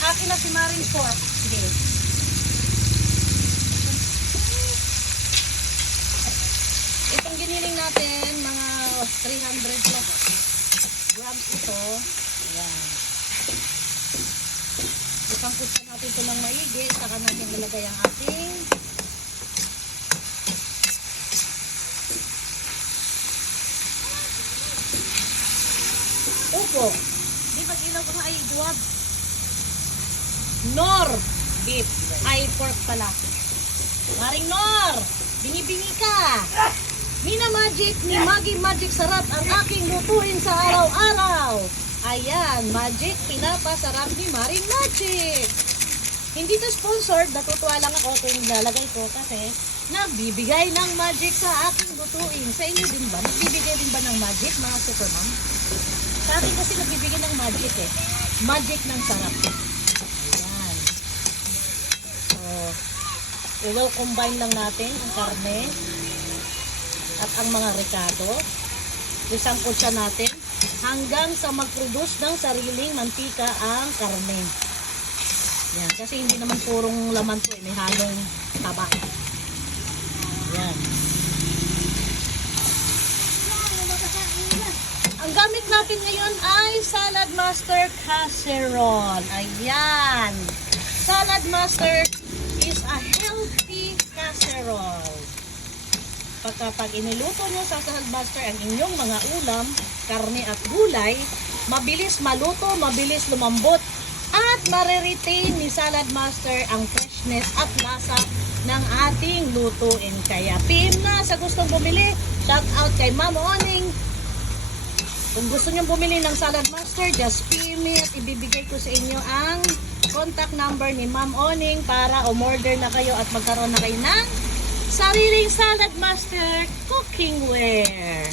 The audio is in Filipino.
Akin na si Maring Pork. Sige. Itong giniling natin, mga 300 plus grams ito. Ayan. Ipangkut natin ito ng maigi. Saka natin nilagay ang ating upo. Di ba ilaw ko na ay duwag? Nor beef. Ay pork pala. Maring Nor, bingi-bingi ka. Mina Magic ni Maggie Magic Sarap ang aking lutuin sa araw-araw. Ayan, Magic, pinapasarap ni Maring Magic. Hindi to sponsored, natutuwa lang ako kung nilalagay ko kasi nagbibigay ng Magic sa aking lutuin. Sa inyo din ba? Nagbibigay din ba ng Magic, mga Superman? Sa akin kasi nagbibigay ng Magic eh. Magic ng sarap. Ayan. So, i-will combine lang natin ang karne at ang mga ricado. Isangkot siya natin hanggang sa mag-produce ng sariling mantika ang karne. Yan, kasi hindi naman purong laman to eh, may halong taba. Yan. Ang gamit natin ngayon ay Salad Master Casserole. Ayan. Salad Master is a healthy casserole. Pag iniluto nyo sa Salad Master ang inyong mga ulam, karne at gulay, mabilis maluto, mabilis lumambot, at mariretain ni Salad Master ang freshness at lasa ng ating lutuin. Kaya PM na sa gustong bumili, shout out kay Ma'am Oning. Kung gusto nyo bumili ng Salad Master, just PM me at ibibigay ko sa inyo ang contact number ni Ma'am Oning para umorder na kayo at magkaroon na kayo ng sariling Salad Master cooking ware.